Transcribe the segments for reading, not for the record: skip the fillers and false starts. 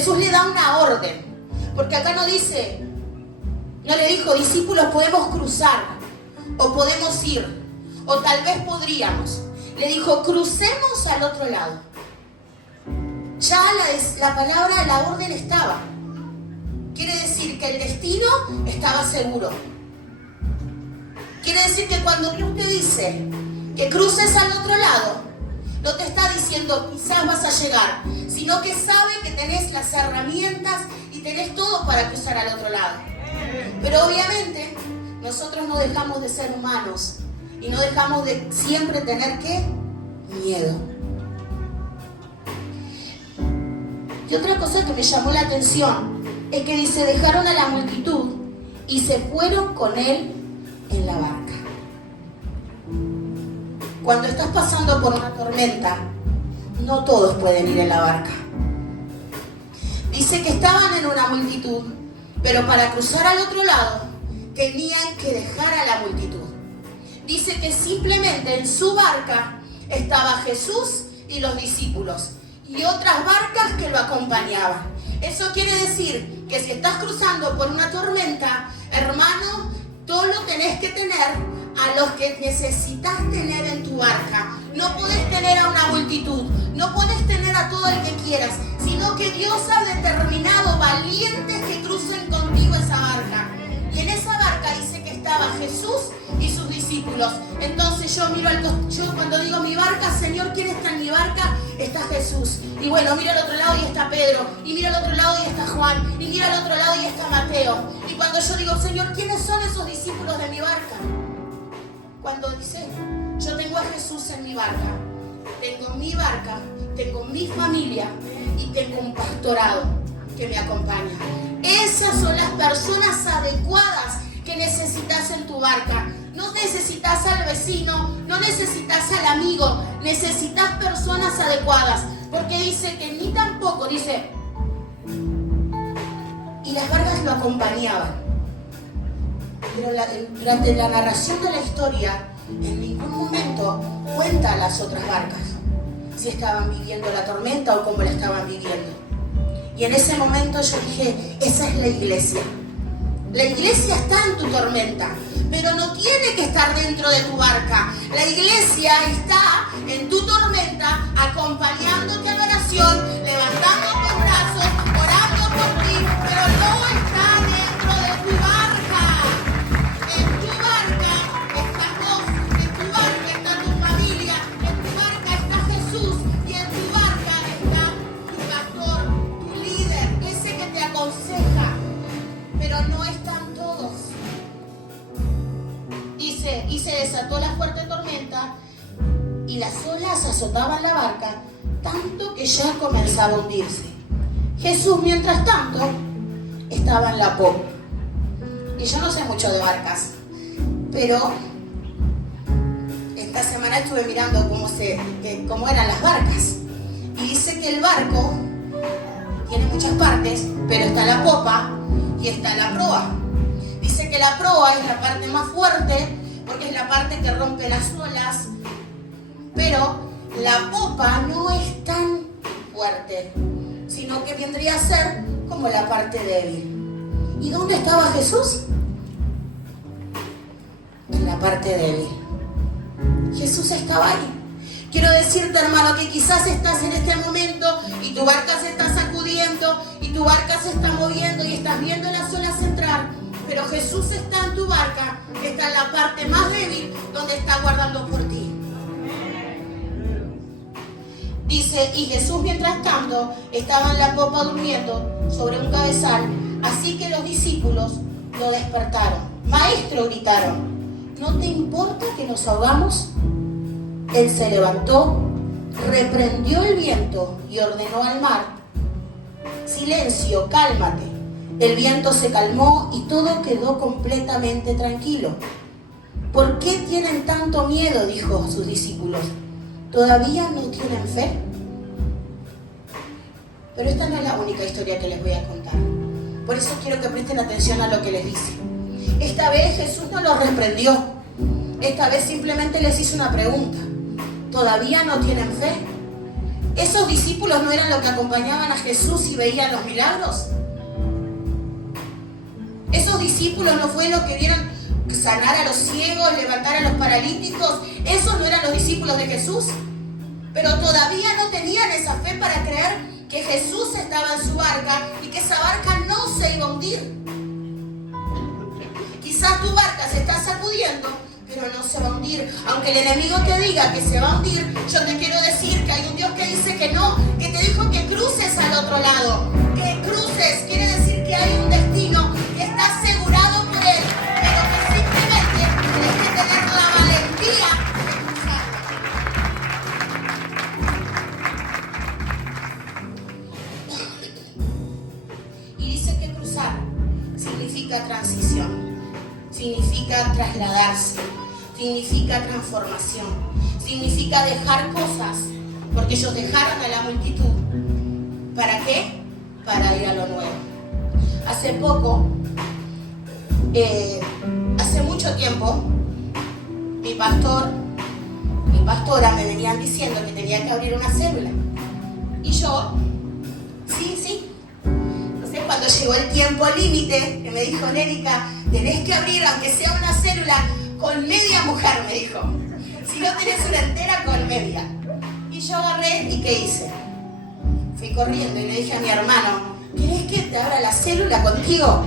Jesús le da una orden. Porque acá no dice, no le dijo, discípulos, podemos cruzar, o podemos ir, o tal vez podríamos. Le dijo, crucemos al otro lado. Ya la palabra, la orden estaba. Quiere decir que el destino estaba seguro. Quiere decir que cuando Dios te dice que cruces al otro lado, no te está diciendo quizás vas a llegar, sino que sabe que tenés las herramientas y tenés todo para cruzar al otro lado. Pero obviamente nosotros no dejamos de ser humanos y no dejamos de siempre tener ¿qué? Miedo. Y otra cosa que me llamó la atención es que dice, dejaron a la multitud y se fueron con él en la barca. Cuando estás pasando por una tormenta, no todos pueden ir en la barca. Dice que estaban en una multitud, pero para cruzar al otro lado tenían que dejar a la multitud. Dice que simplemente en su barca estaba Jesús y los discípulos y otras barcas que lo acompañaban. Eso quiere decir que si estás cruzando por una tormenta, hermano, todo lo tenés que tener a los que necesitas tener en tu barca. No podés tener a una multitud, no podés tener a todo el que quieras, sino que Dios ha determinado valientes que crucen contigo esa barca. Y en esa barca dice que estaba Jesús y sus discípulos. Entonces yo cuando digo mi barca, Señor, ¿quién está en mi barca? Está Jesús. Y bueno, mira al otro lado y está Pedro. Y mira al otro lado y está Juan. Y mira al otro lado y está Mateo. Y cuando yo digo, Señor, ¿quiénes son esos discípulos de mi barca? Cuando dice, yo tengo a Jesús en mi barca, tengo mi familia y tengo un pastorado que me acompaña. Esas son las personas adecuadas que necesitas en tu barca. No necesitas al vecino, no necesitas al amigo, necesitas personas adecuadas. Porque dice que ni tampoco, dice, y las barcas lo acompañaban. Pero durante la narración de la historia, en ningún momento cuenta a las otras barcas si estaban viviendo la tormenta o cómo la estaban viviendo. Y en ese momento yo dije, esa es la iglesia. La iglesia está en tu tormenta, pero no tiene que estar dentro de tu barca. La iglesia está en tu tormenta, acompañándote a la oración, levantando tus brazos, orando por ti, pero no está dentro de tu barca. En tu barca estás vos, en tu barca está tu familia, en tu barca está Jesús y en tu barca está tu pastor, tu líder, ese que te aconseja, pero no están todos. Dice, y se desató la fuerte tormenta y las olas azotaban la barca tanto que ya comenzaba a hundirse. Jesús, mientras tanto, estaba en la popa. Y yo no sé mucho de barcas, pero esta semana estuve mirando cómo eran las barcas. Y dice que el barco tiene muchas partes, pero está la popa y está la proa. Dice que la proa es la parte más fuerte porque es la parte que rompe las olas, pero la popa no es tan fuerte, sino que vendría a ser como la parte débil. ¿Y dónde estaba Jesús? En la parte débil. Jesús estaba ahí. Quiero decirte, hermano, que quizás estás en este momento y tu barca se está sacudiendo y tu barca se está moviendo y estás viendo las olas entrar, pero Jesús está en tu barca, está en la parte más débil donde está guardando por ti. Dice, y Jesús mientras tanto estaba en la popa durmiendo sobre un cabezal, así que los discípulos lo despertaron. Maestro, gritaron, ¿no te importa que nos ahogamos? Él se levantó, reprendió el viento y ordenó al mar, silencio, cálmate. El viento se calmó y todo quedó completamente tranquilo. ¿Por qué tienen tanto miedo?, dijo a sus discípulos. ¿Todavía no tienen fe? Pero esta no es la única historia que les voy a contar. Por eso quiero que presten atención a lo que les dice. Esta vez Jesús no los reprendió. Esta vez simplemente les hizo una pregunta. ¿Todavía no tienen fe? ¿Esos discípulos no eran los que acompañaban a Jesús y veían los milagros? ¿Esos discípulos no fueron los que vieron sanar a los ciegos, levantar a los paralíticos? ¿Esos no eran los discípulos de Jesús? Pero todavía no tenían esa fe para creer que Jesús estaba en su barca y que esa barca no se iba a hundir. Quizás tu barca se está sacudiendo, pero no se va a hundir. Aunque el enemigo te diga que se va a hundir, yo te quiero decir que hay un Dios que dice que no, que te dijo que cruces al otro lado. Que cruces quiere decir que hay un destino que está asegurado por Él, pero que simplemente tienes que tener la valentía de cruzarlo. Y dice que cruzar significa transición, significa trasladarse, significa transformación, significa dejar cosas, porque ellos dejaron a la multitud. ¿Para qué? Para ir a lo nuevo. Hace poco, hace mucho tiempo, mi pastora me venían diciendo que tenía que abrir una célula. Y yo, sí. Entonces cuando llegó el tiempo límite, que me dijo Lérica, tenés que abrir aunque sea una célula con media mujer, me dijo. Si no tenés una entera, con media. Y yo agarré, ¿y qué hice? Fui corriendo y le dije a mi hermano, ¿querés que te abra la célula contigo?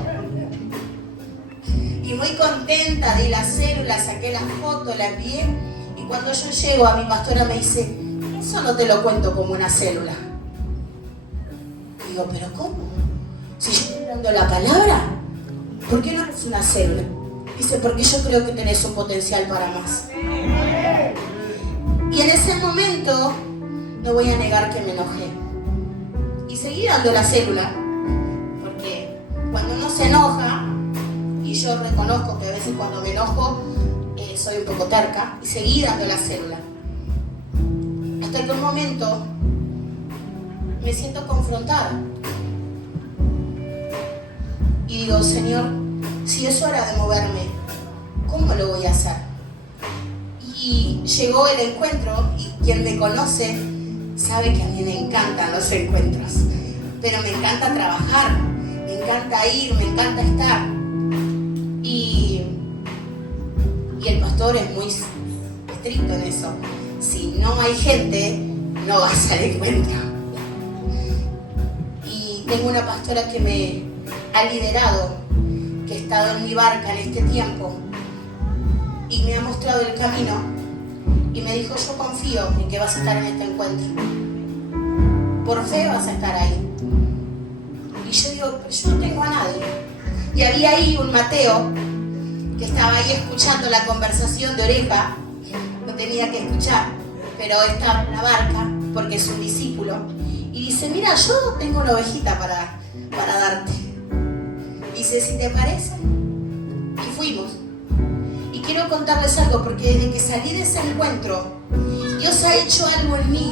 Y muy contenta di la célula, saqué la foto, la envié. Y cuando yo llego a mi pastora me dice, eso no te lo cuento como una célula. Digo, ¿pero cómo? Si yo estoy dando la palabra, ¿por qué no es una célula? Dice, porque yo creo que tenés un potencial para más. Y en ese momento, no voy a negar que me enojé. Y seguí dando la célula, porque cuando uno se enoja, y yo reconozco que a veces cuando me enojo, soy un poco terca, y seguí dando la célula. Hasta que un momento me siento confrontada. Y digo, Señor, si es hora de moverme, ¿cómo lo voy a hacer? Y llegó el encuentro, y quien me conoce sabe que a mí me encantan los encuentros, pero me encanta trabajar, me encanta ir, me encanta estar. Y el pastor es muy estricto en eso. Si no hay gente, no vas al encuentro. Y tengo una pastora que me ha liderado, que ha estado en mi barca en este tiempo y me ha mostrado el camino y me dijo, yo confío en que vas a estar en este encuentro, por fe vas a estar ahí. Y yo digo, pero yo no tengo a nadie. Y había ahí un Mateo que estaba ahí escuchando la conversación de oreja, no tenía que escuchar, pero estaba en la barca porque es un discípulo, y dice, mira, yo tengo una ovejita para darte. Dice, si te parece. Y fuimos. Y quiero contarles algo, porque desde que salí de ese encuentro, Dios ha hecho algo en mí,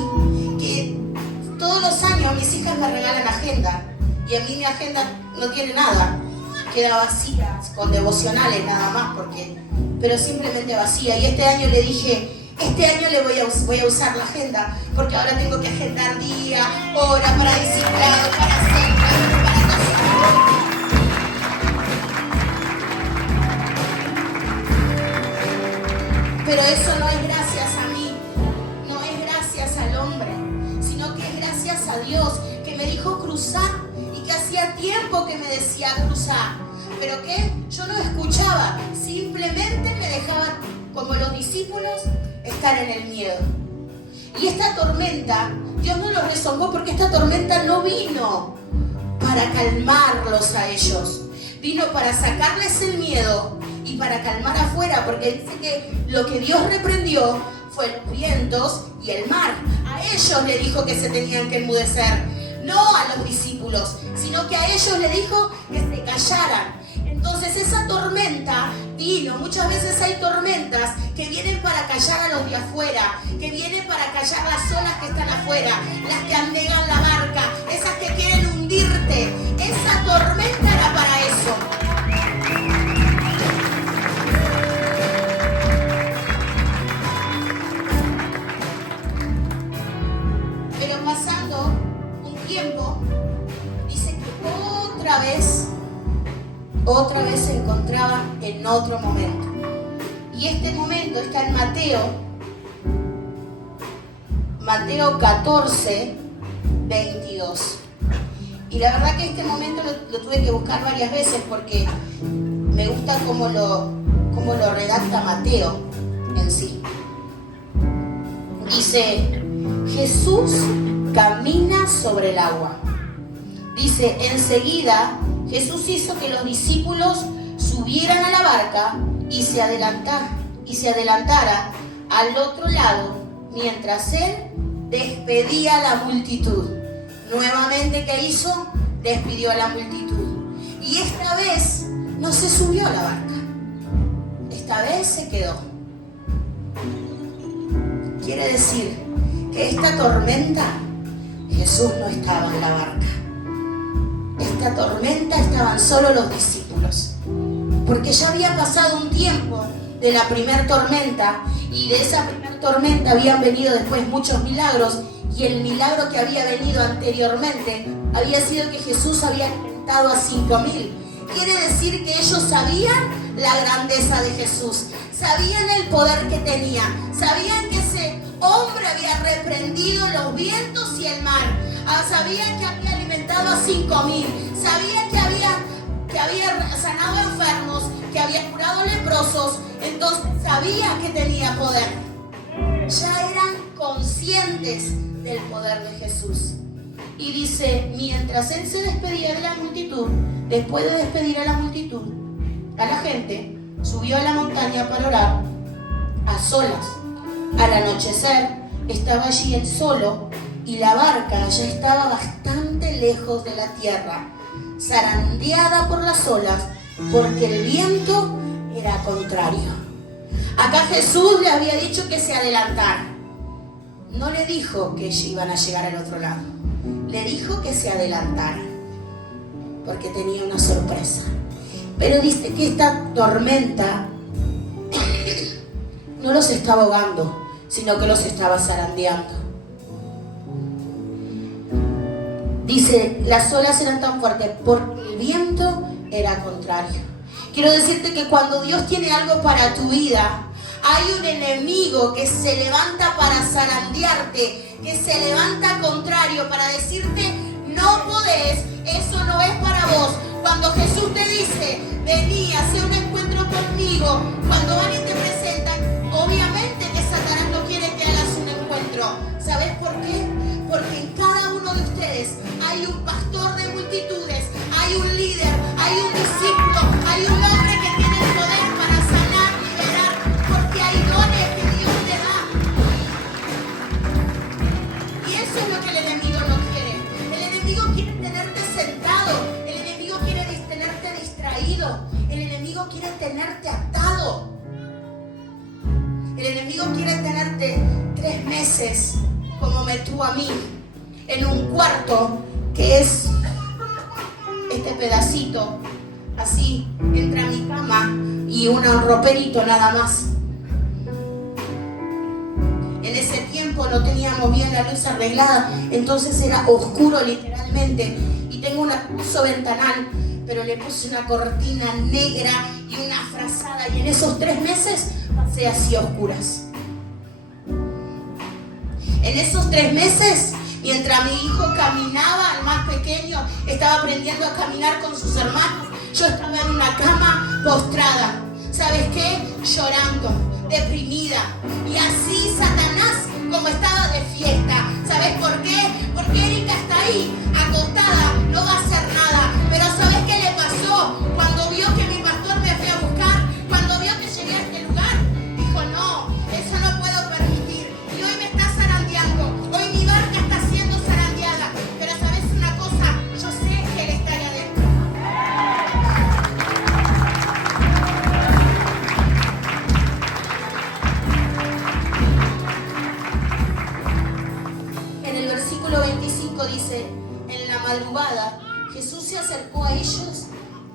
que todos los años mis hijas me regalan agenda, y a mí mi agenda no tiene nada, queda vacía, con devocionales nada más, pero simplemente vacía. Y este año le dije, este año voy a usar la agenda, porque ahora tengo que agendar día, hora, para discipulado, para hacer, para todo. Pero eso no es gracias a mí, no es gracias al hombre, sino que es gracias a Dios, que me dijo cruzar, y que hacía tiempo que me decía cruzar, pero que yo no escuchaba, simplemente me dejaba, como los discípulos, estar en el miedo. Y esta tormenta, Dios no los rezongó, porque esta tormenta no vino para calmarlos a ellos, vino para sacarles el miedo y para calmar afuera, porque dice que lo que Dios reprendió fue los vientos y el mar. A ellos le dijo que se tenían que enmudecer, no a los discípulos, sino que a ellos le dijo que se callaran. Entonces esa tormenta vino. Muchas veces hay tormentas que vienen para callar a los de afuera, que vienen para callar las olas que están afuera, las que anegan la barca, esas que quieren hundirte. Esa tormenta era para eso. Pero otra vez se encontraba en otro momento. Y este momento está en Mateo 14, 22. Y la verdad que este momento lo tuve que buscar varias veces porque me gusta cómo lo redacta Mateo en sí. Dice, Jesús camina sobre el agua. Dice, enseguida Jesús hizo que los discípulos subieran a la barca y se adelantara al otro lado mientras él despedía a la multitud. Nuevamente, ¿qué hizo? Despidió a la multitud. Y esta vez no se subió a la barca. Esta vez se quedó. Quiere decir que esta tormenta, Jesús no estaba en la barca. Esta tormenta estaban solo los discípulos. Porque ya había pasado un tiempo de la primera tormenta, y de esa primera tormenta habían venido después muchos milagros, y el milagro que había venido anteriormente había sido que Jesús había alimentado a 5,000. Quiere decir que ellos sabían la grandeza de Jesús, sabían el poder que tenía, sabían que ese hombre había reprendido los vientos y el mar, sabían que había alimentado a 5,000, sabían que había sanado enfermos, que había curado leprosos. Entonces sabía que tenía poder. Ya eran conscientes del poder de Jesús. Y dice, mientras él se despedía de la multitud, después de despedir a la multitud, a la gente, subió a la montaña para orar a solas. Al anochecer estaba allí él solo y la barca ya estaba bastante lejos de la tierra, zarandeada por las olas, porque el viento era contrario. Acá Jesús le había dicho que se adelantara. No le dijo que iban a llegar al otro lado. Le dijo que se adelantara, porque tenía una sorpresa. Pero dice que esta tormenta no los estaba ahogando, sino que los estaba zarandeando. Dice, las olas eran tan fuertes porque el viento era contrario. Quiero decirte que cuando Dios tiene algo para tu vida, hay un enemigo que se levanta para zarandearte, que se levanta contrario para decirte, no podés, eso no es para vos. Cuando Jesús te dice, vení, hacé un encuentro conmigo, cuando van y te presentan, obviamente que Satanás no quiere que hagas un encuentro. ¿Sabes por qué? Porque en cada uno de ustedes hay un pastor de multitudes, hay un líder, hay un discípulo, hay un hombre que tiene el poder para sanar, liberar, porque hay dones que Dios te da. Y eso es lo que el enemigo no quiere. El enemigo quiere tenerte sentado, el enemigo quiere tenerte distraído, el enemigo quiere tenerte atado. El enemigo quiere tenerte 3 meses, como me tuvo a mí, en un cuarto que es este pedacito, así, entre mi cama y un roperito nada más. En ese tiempo no teníamos bien la luz arreglada, entonces era oscuro literalmente. Y tengo un hermoso ventanal, pero le puse una cortina negra y una frazada, y en esos 3 meses pasé así a oscuras. En esos 3 meses, mientras mi hijo caminaba, el más pequeño, estaba aprendiendo a caminar con sus hermanos, yo estaba en una cama postrada. ¿Sabes qué? Llorando, deprimida. Y así Satanás, como estaba de fiesta. ¿Sabes por qué? Porque Erika está ahí, acostada, no va a hacer nada. Pero ¿sabes qué le pasó? Cuando vio que mi pastor me fue a buscar, cuando vio que llegué a este lugar, dijo, no, eso no puedo permitir. Y hoy me está zarandeando, hoy mi barca está siendo zarandeada. Pero ¿sabes una cosa? Yo sé que él está ahí adentro. En el versículo 25 dice, en la madrugada Jesús se acercó a ellos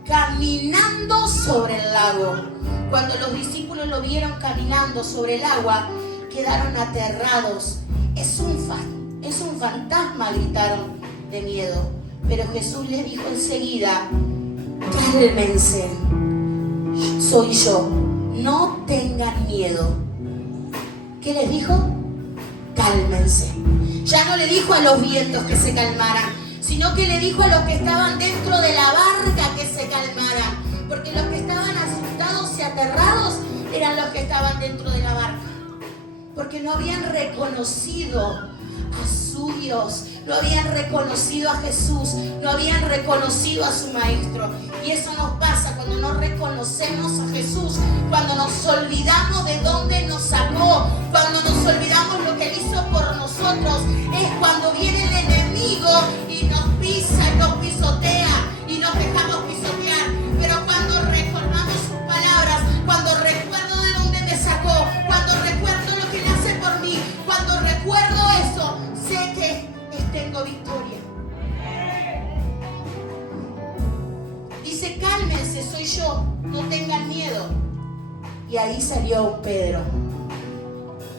caminando sobre el lago. Cuando los discípulos lo vieron caminando sobre el agua, quedaron aterrados. Es un fantasma, gritaron de miedo. Pero Jesús les dijo enseguida, cálmense, soy yo, no tengan miedo. ¿Qué les dijo? Cálmense. Ya no le dijo a los vientos que se calmaran, sino que le dijo a los que estaban dentro de la barca que se calmaran, porque los que estaban asustados y aterrados eran los que estaban dentro de la barca, porque no habían reconocido a su Dios, no habían reconocido a Jesús, no habían reconocido a su Maestro. Y eso nos pasa cuando no reconocemos a Jesús, cuando nos olvidamos de dónde nos sacó, cuando nos olvidamos lo que Él hizo por nosotros. Es cuando viene el enemigo y nos pisa y nos pisotea y nos dejamos pisotear. Pero cuando recordamos sus palabras, cuando recuerdo de dónde me sacó, cuando recuerdo lo que Él hace por mí, cuando recuerdo eso, sé que tengo victoria. Dice, cálmense, soy yo, no tengan miedo. Y ahí salió un Pedro.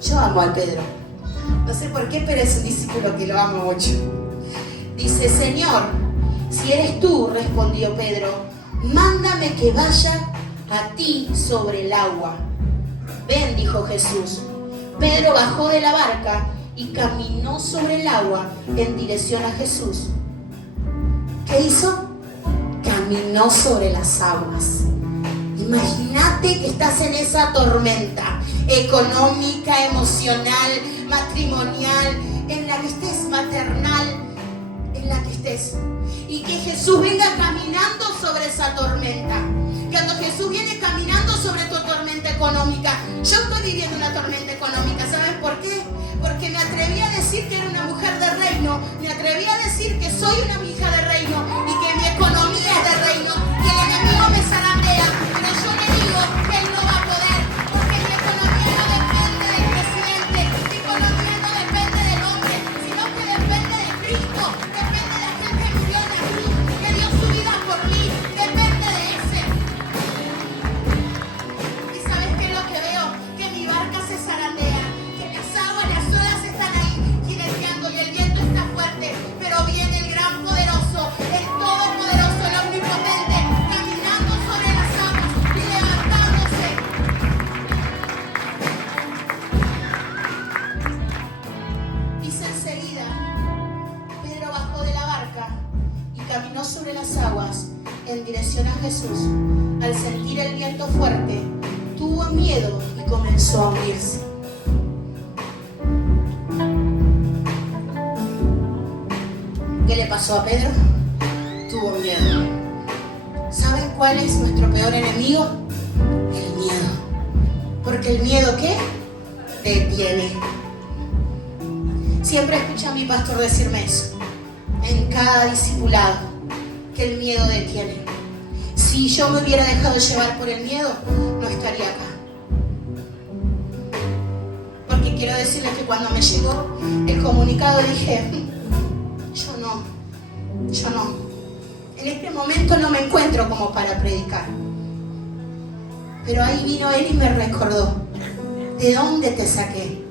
Yo amo al Pedro. No sé por qué, pero es un discípulo que lo amo mucho. Dice, Señor, si eres tú, respondió Pedro, mándame que vaya a ti sobre el agua. Ven, dijo Jesús. Pedro bajó de la barca y caminó sobre el agua en dirección a Jesús. ¿Qué hizo? Caminó sobre las aguas. Imagínate que estás en esa tormenta económica, emocional, matrimonial, en la que estés, maternal, en la que estés. Y que Jesús venga caminando sobre esa tormenta. Cuando Jesús viene caminando sobre tu tormenta económica, yo estoy viviendo una tormenta económica. ¿Saben por qué? Porque me atreví a decir que era una mujer de reino, me atreví a decir que soy una hija de reino y que mi economía es de reino, que el enemigo me zarandea, pero yo le digo que él no va a poder, porque mi economía no depende del presidente, mi economía no depende del hombre, sino que depende de Cristo, depende de aquel que murió en la cruz, que dio su vida por mí, depende de ese. ¿Y sabes qué es lo que veo? Que mi barca se zarandea, que las aguas, las olas están ahí jineteando y el viento está fuerte, pero viene el gran poderoso, el todopoderoso, el omnipotente, caminando sobre las aguas y levantándose. Dice enseguida, Pedro bajó de la barca y caminó sobre las aguas en dirección a Jesús. Al sentir el viento fuerte, tuvo miedo y comenzó a hundirse. ¿Qué le pasó a Pedro? Tuvo miedo. ¿Saben cuál es nuestro peor enemigo? El miedo. Porque el miedo, ¿qué? Detiene. Siempre escucho a mi pastor decirme eso, en cada discipulado, que el miedo detiene. Si yo me hubiera dejado llevar por el miedo, no estaría acá. Porque quiero decirles que cuando me llegó el comunicado dije, yo no. En este momento no me encuentro como para predicar. Pero ahí vino él y me recordó, ¿de dónde te saqué?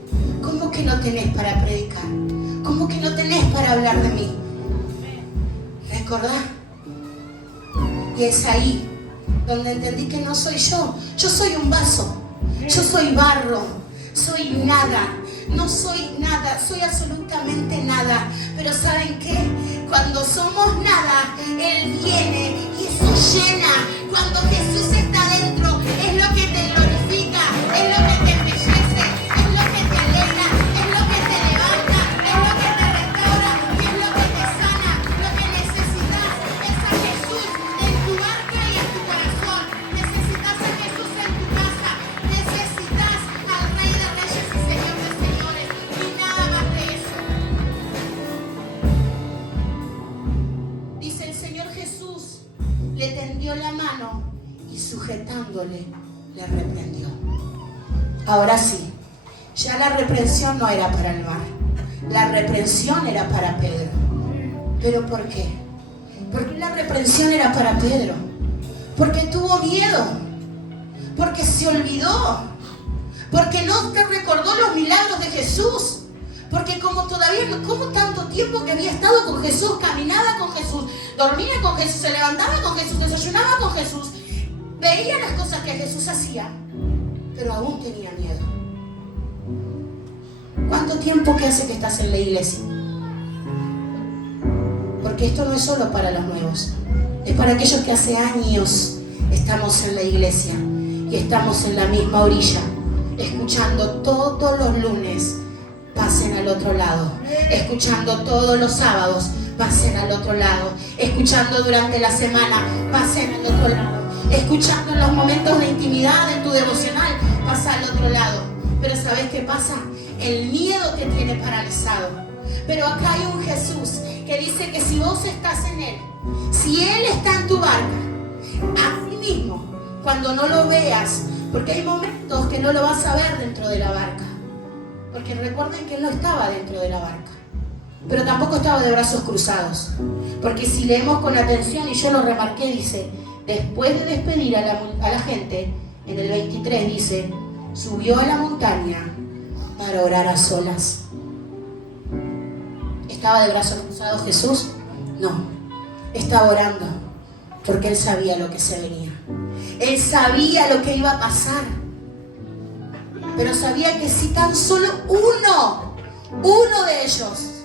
¿Cómo que no tenés para predicar? ¿Cómo que no tenés para hablar de mí? ¿Recordás? Y es ahí donde entendí que no soy yo. Yo soy un vaso. Yo soy barro. Soy nada. No soy nada. Soy absolutamente nada. Pero ¿saben qué? Cuando somos nada, Él viene y eso llena. Cuando Jesús está dentro, es lo que te glorifica, es lo que te embellece, es lo que te alegra, es lo que te levanta, es lo que te restaura y es lo que te sana. Lo que necesitas es a Jesús en tu barca y en tu corazón. Necesitas a Jesús en tu casa. Necesitas al Rey de Reyes y Señor de Señores. Y nada más que eso. Dice el Señor Jesús, le tendió la mano y sujetándole, le reprendió. Ahora sí, ya la reprensión no era para el mar, la reprensión era para Pedro. ¿Pero por qué? ¿Por qué la reprensión era para Pedro? Porque tuvo miedo, porque se olvidó, porque no te recordó los milagros de Jesús, Porque como tanto tiempo que había estado con Jesús, caminaba con Jesús, dormía con Jesús, se levantaba con Jesús, desayunaba con Jesús, veía las cosas que Jesús hacía, pero aún tenía miedo. ¿Cuánto tiempo que hace que estás en la iglesia? Porque esto no es solo para los nuevos, es para aquellos que hace años estamos en la iglesia y estamos en la misma orilla, escuchando todos los lunes, pasen al otro lado, escuchando todos los sábados, pasen al otro lado, escuchando durante la semana, pasen al otro lado, escuchando en los momentos de intimidad, en tu devocional, pasa al otro lado. Pero ¿sabes qué pasa? El miedo te tiene paralizado. Pero acá hay un Jesús que dice que si vos estás en Él, si Él está en tu barca, así mismo, cuando no lo veas, porque hay momentos que no lo vas a ver dentro de la barca, porque recuerden que Él no estaba dentro de la barca, pero tampoco estaba de brazos cruzados, porque si leemos con atención, y yo lo remarqué, dice, después de despedir a la gente, en el 23 dice, subió a la montaña para orar a solas. ¿Estaba de brazos cruzados Jesús? No, estaba orando, porque Él sabía lo que se venía. Él sabía lo que iba a pasar, pero sabía que si tan solo uno de ellos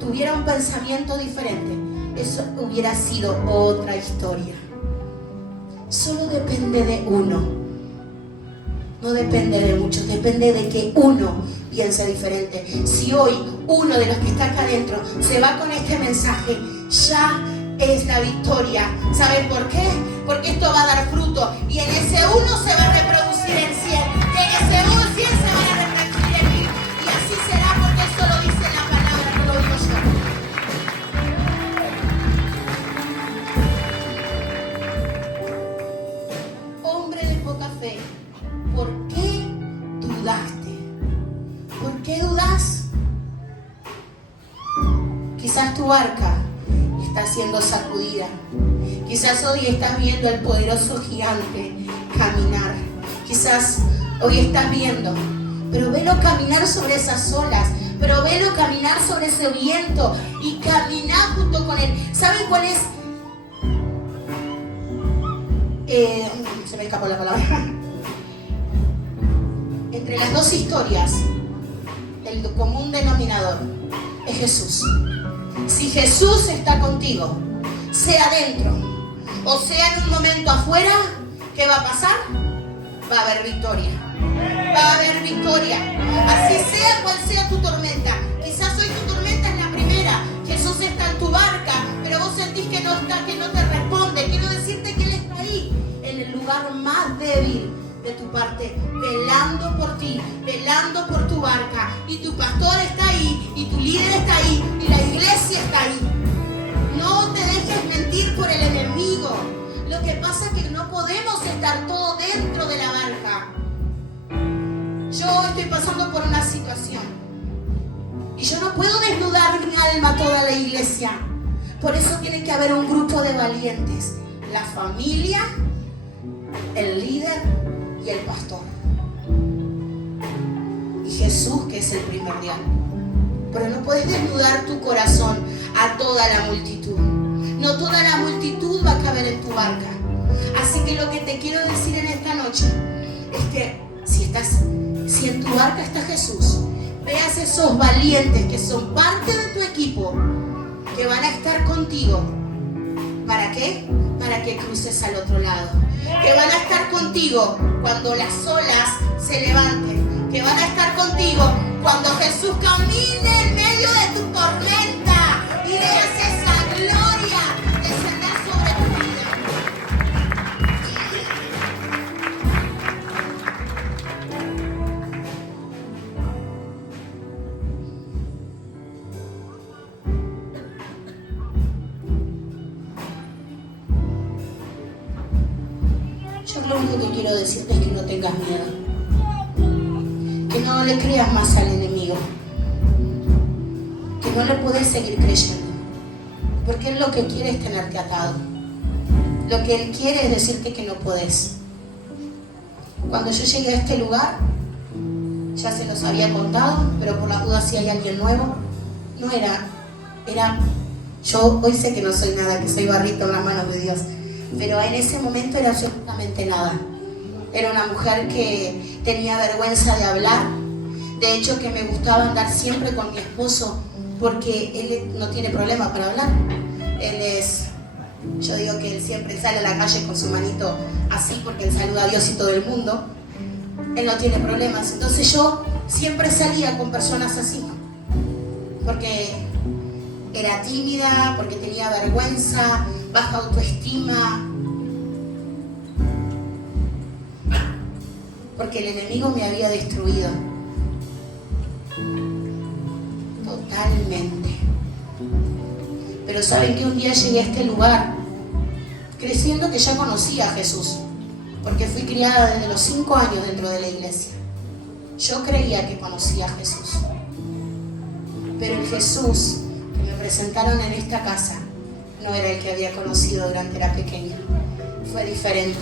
tuviera un pensamiento diferente, eso hubiera sido otra historia. Solo depende de uno. No depende de muchos, depende de que uno piense diferente. Si hoy uno de los que está acá adentro se va con este mensaje, ya es la victoria. ¿Saben por qué? Porque esto va a dar fruto y en ese uno se va a reproducir en 100. Y en ese uno 100 se van a reproducir en 1000. Y así será, porque eso lo dice la palabra, no lo digo yo. Hombre de poca fe, ¿por qué dudaste? ¿Por qué dudas? Quizás tu barca está siendo sacudida. Quizás hoy estás viendo al poderoso gigante caminar. Quizás hoy estás viendo, pero velo caminar sobre esas olas, pero velo caminar sobre ese viento y caminar junto con él. ¿Saben cuál es? Se me escapó la palabra. Entre las dos historias, el común denominador es Jesús. Si Jesús está contigo, sea adentro o sea en un momento afuera, ¿qué va a pasar? Va a haber victoria. Va a haber victoria. Así sea cual sea tu tormenta. Quizás hoy tu tormenta es la primera. Jesús está en tu barca, pero vos sentís que no está, que no te responde. Quiero decirte que Él está ahí, en el lugar más débil de tu parte, velando por ti, velando por tu barca. Y tu pastor está ahí, y tu líder está ahí, y la iglesia está ahí. No te dejes mentir por el enemigo. Lo que pasa es que no podemos estar todos dentro de la barca. Yo estoy pasando por una situación y yo no puedo desnudar mi alma a toda la iglesia. Por eso tiene que haber un grupo de valientes: la familia, el líder y el pastor, y Jesús, que es el primordial. Pero no puedes desnudar tu corazón a toda la multitud. No toda la multitud va a caber en tu barca. Así que lo que te quiero decir en esta noche es que si en tu barca está Jesús, veas esos valientes que son parte de tu equipo, que van a estar contigo. ¿Para qué? Para que cruces al otro lado. Que van a estar contigo cuando las olas se levanten. Que van a estar contigo cuando Jesús camine en medio de tu tormenta y veas esa gloria descender sobre tu vida. Yo lo único que quiero decirte es que no tengas miedo. Que no le creas más al enemigo, que no le puedes seguir creyendo, porque él lo que quiere es tenerte atado. Lo que él quiere es decirte que no podés. Cuando yo llegué a este lugar, ya se los había contado, pero por las dudas si hay alguien nuevo, no era, yo hoy sé que no soy nada, que soy barrito en las manos de Dios, pero en ese momento era absolutamente nada. Era una mujer que tenía vergüenza de hablar, de hecho que me gustaba andar siempre con mi esposo, porque él no tiene problema para hablar. Yo digo que él siempre sale a la calle con su manito así, porque él saluda a Dios y todo el mundo. Él no tiene problemas. Entonces yo siempre salía con personas así, porque era tímida, porque tenía vergüenza, baja autoestima, porque el enemigo me había destruido totalmente. Pero saben que un día llegué a este lugar creyendo que ya conocía a Jesús, porque fui criada desde los 5 años dentro de la iglesia. Yo creía que conocía a Jesús, pero el Jesús que me presentaron en esta casa no era el que había conocido durante la pequeña. Fue diferente.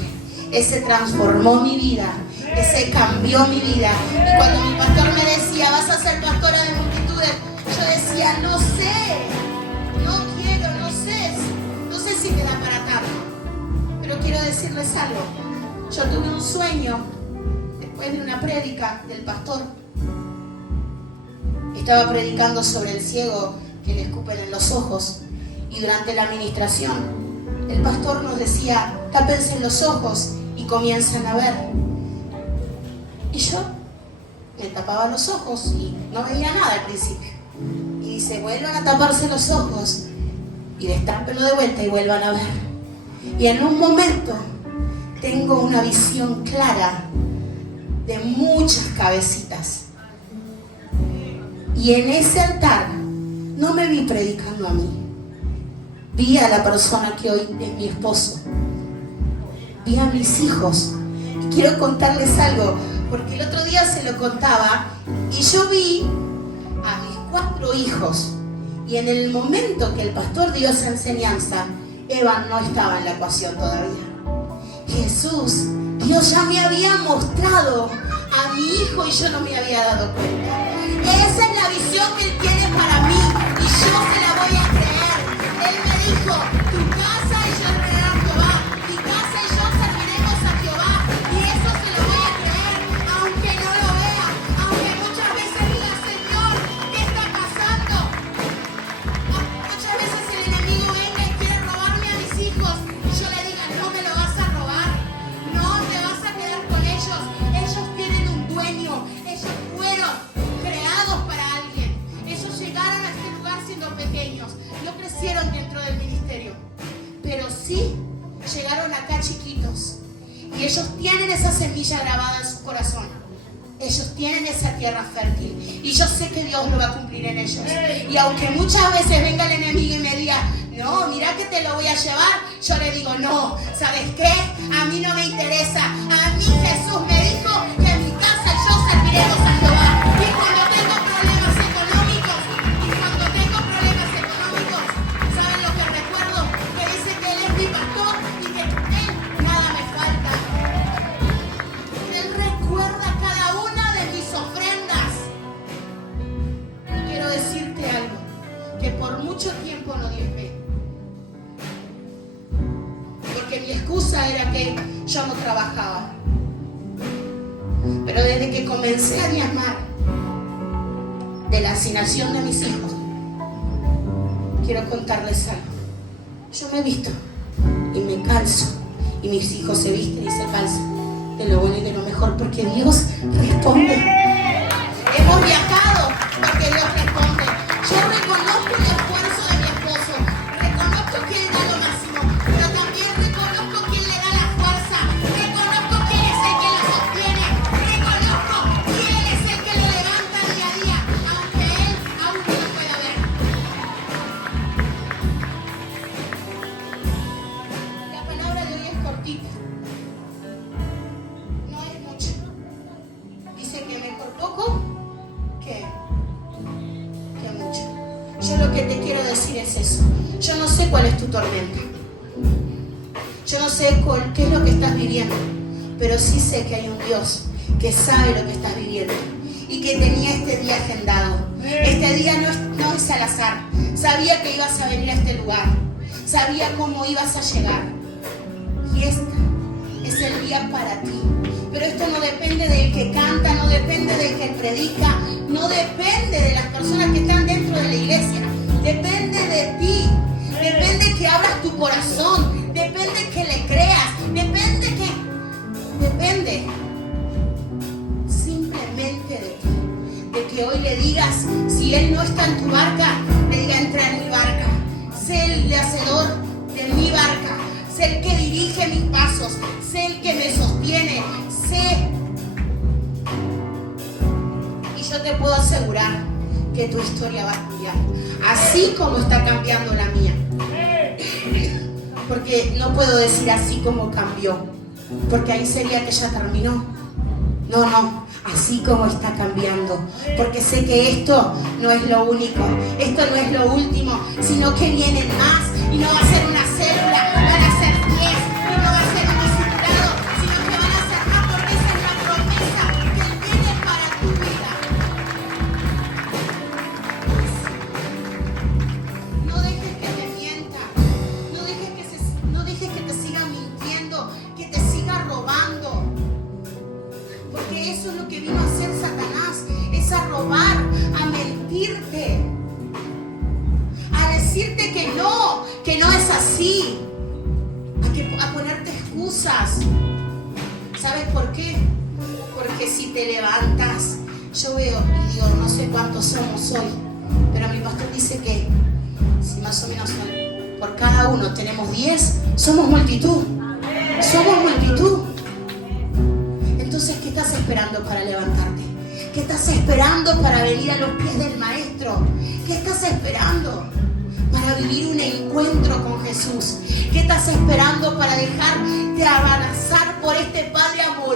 Ese transformó mi vida, ese cambió mi vida. Y cuando mi pastor me decía, vas a ser pastora de multitudes, yo decía, no sé, no quiero, no sé si me da para tanto. Pero quiero decirles algo. Yo tuve un sueño después de una prédica del pastor. Estaba predicando sobre el ciego que le escupen en los ojos, y durante la administración el pastor nos decía, tápense los ojos y comienzan a ver. Y yo me tapaba los ojos y no veía nada al principio. Y dice, vuelvan a taparse los ojos y destápenlo de vuelta y vuelvan a ver. Y en un momento tengo una visión clara de muchas cabecitas. Y en ese altar no me vi predicando a mí. Vi a la persona que hoy es mi esposo. Vi a mis hijos. Y quiero contarles algo, porque el otro día se lo contaba y yo vi a mis 4 hijos. Y en el momento que el pastor dio esa enseñanza, Eva no estaba en la ecuación todavía. Jesús, Dios ya me había mostrado a mi hijo y yo no me había dado cuenta. Esa es la visión que Él tiene para mí y yo se la voy a creer. Él me dijo, tu casa y yo serviré a Jehová, mi casa y yo serviremos a Jehová, y eso se lo voy a creer, aunque no lo vea, aunque muchas veces diga, Señor, ¿qué está pasando? Muchas veces el enemigo venga y quiere robarme a mis hijos y yo le diga, no me lo vas a robar, no te vas a quedar con ellos tienen un dueño, ellos fueron creados para alguien, ellos llegaron a este lugar siendo pequeños, no crecieron dentro del ministerio, pero sí llegaron acá chiquitos y ellos tienen esa semilla grabada en su corazón. Ellos tienen esa tierra fértil y yo sé que Dios lo va a cumplir en ellos. Y aunque muchas veces venga el enemigo y me diga, no, mira que te lo voy a llevar, yo le digo, no, ¿sabes qué? A mí no me interesa. A mí Jesús me dijo que en mi casa yo serviremos a Jehová. Y cuando tengo problemas económicos, ¿saben lo que recuerdo? Que dice que Él es mi pastor y que Él nada me falta. Él recuerda cada una de mis ofrendas. Y quiero decirte algo, que por mucho tiempo no diezmé. Porque mi excusa era que yo no trabajaba. Pero desde que comencé a diezmar de la asignación de mis hijos, quiero contarles algo. Yo me visto y me calzo, y mis hijos se visten y se calzan de lo bueno y de lo mejor, porque Dios responde. Hemos viajado porque Dios responde. Yo reconozco el esfuerzo de mi esposo, reconozco que Él da lo máximo, pero también reconozco quién le da la fuerza, reconozco quién es el que lo sostiene, reconozco quién es el que lo levanta día a día, aunque Él aún no lo pueda ver. La palabra de hoy es cortita, no es mucho. Dice que mejor poco que mucho. Yo lo que te quiero decir es eso. Yo no sé cuál es tu tormenta. Yo no sé qué es lo que estás viviendo. Pero sí sé que hay un Dios que sabe lo que estás viviendo. y que tenía este día agendado. Este día no es al azar. Sabía que ibas a venir a este lugar. Sabía cómo ibas a llegar. Y este es el día para ti. Pero esto no depende del que canta, no depende del que predica, no depende de las personas que están dentro de la iglesia. Depende de ti. Depende que abras tu corazón. Depende que le creas. Depende simplemente de ti. De que hoy le digas, si Él no está en tu barca, le diga, entra en mi barca. Sé el hacedor de mi barca. Sé el que dirige mis pasos. Sé el que me sostiene. Sé. Y yo te puedo asegurar que tu historia va a cambiar. Así como está cambiando la mía. Porque no puedo decir así como cambió. Porque ahí sería que ya terminó. No. Así como está cambiando. Porque sé que esto no es lo único. Esto no es lo último. Sino que vienen más. Y no va a ser una célula. Van a ser 10. Y no va a ser un discipulado. Sino que van a ser más. Porque esa es la promesa que Él tiene para tu vida. No dejes que te mientan. No dejes que te sigan mintiendo. Que te siga robando. Porque eso es lo que vino a hacer Satanás. Es a robar, a mentirte. A decirte que no es así. A ponerte excusas. ¿Sabes por qué? Porque si te levantas, yo veo y digo, no sé cuántos somos hoy, pero mi pastor dice que si más o menos por cada uno tenemos 10, somos multitud. Somos multitud. Entonces, ¿qué estás esperando para levantarte? ¿Qué estás esperando para venir a los pies del Maestro? ¿Qué estás esperando para vivir un encuentro con Jesús? ¿Qué estás esperando para dejarte abrazar por este Padre amoroso?